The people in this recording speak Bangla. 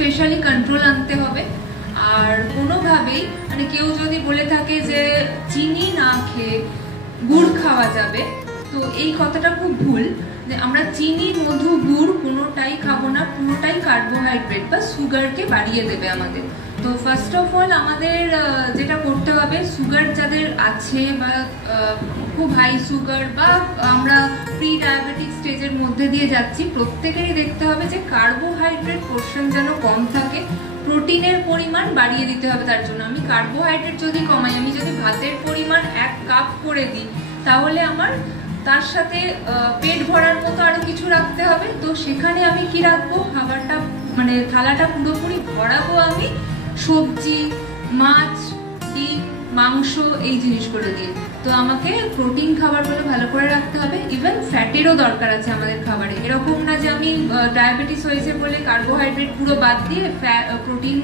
স্পেশালি কন্ট্রোল আনতে হবে। আর কোনোভাবেই মানে কেউ যদি বলে থাকে যে চিনি না খেয়ে গুড় খাওয়া যাবে, তো এই কথাটা খুব ভুল। যে আমরা চিনি, মধু, গুড় কোনোটাই খাবো না, পুরোটাই কার্বোহাইড্রেট বা সুগারকে বাড়িয়ে দেবে আমাদের। তো ফার্স্ট অফ অল আমাদের যেটা করতে হবে, সুগার যাদের আছে বা খুব হাই সুগার বা আমরা প্রি ডায়াবেটিক স্টেজের মধ্যে দিয়ে যাচ্ছি, প্রত্যেকেরই দেখতে হবে যে কার্বোহাইড্রেট পোর্শন যেন কম থাকে, প্রোটিনের পরিমাণ বাড়িয়ে দিতে হবে। তার জন্য আমি কার্বোহাইড্রেট যদি কমাই, আমি যদি ভাতের পরিমাণ 1 কাপ করে দিই, তাহলে আমার তার সাথে পেট ভরার মতো আরো কিছু রাখতে হবে। তো সেখানে আমি কি রাখবো, খাবারটা মানে থালাটা পুরোপুরি ভরাবো আমি সবজি, মাছ, ডিম, মাংস এই জিনিসগুলো দিয়ে। তো আমাকে প্রোটিন খাবারগুলো ভালো করে রাখতে হবে। ইভেন ফ্যাটেরও দরকার আছে আমাদের খাবারে। এরকম না যে আমি ডায়াবেটিস হয়েছে বলে কার্বোহাইড্রেট পুরো বাদ দিয়ে প্রোটিন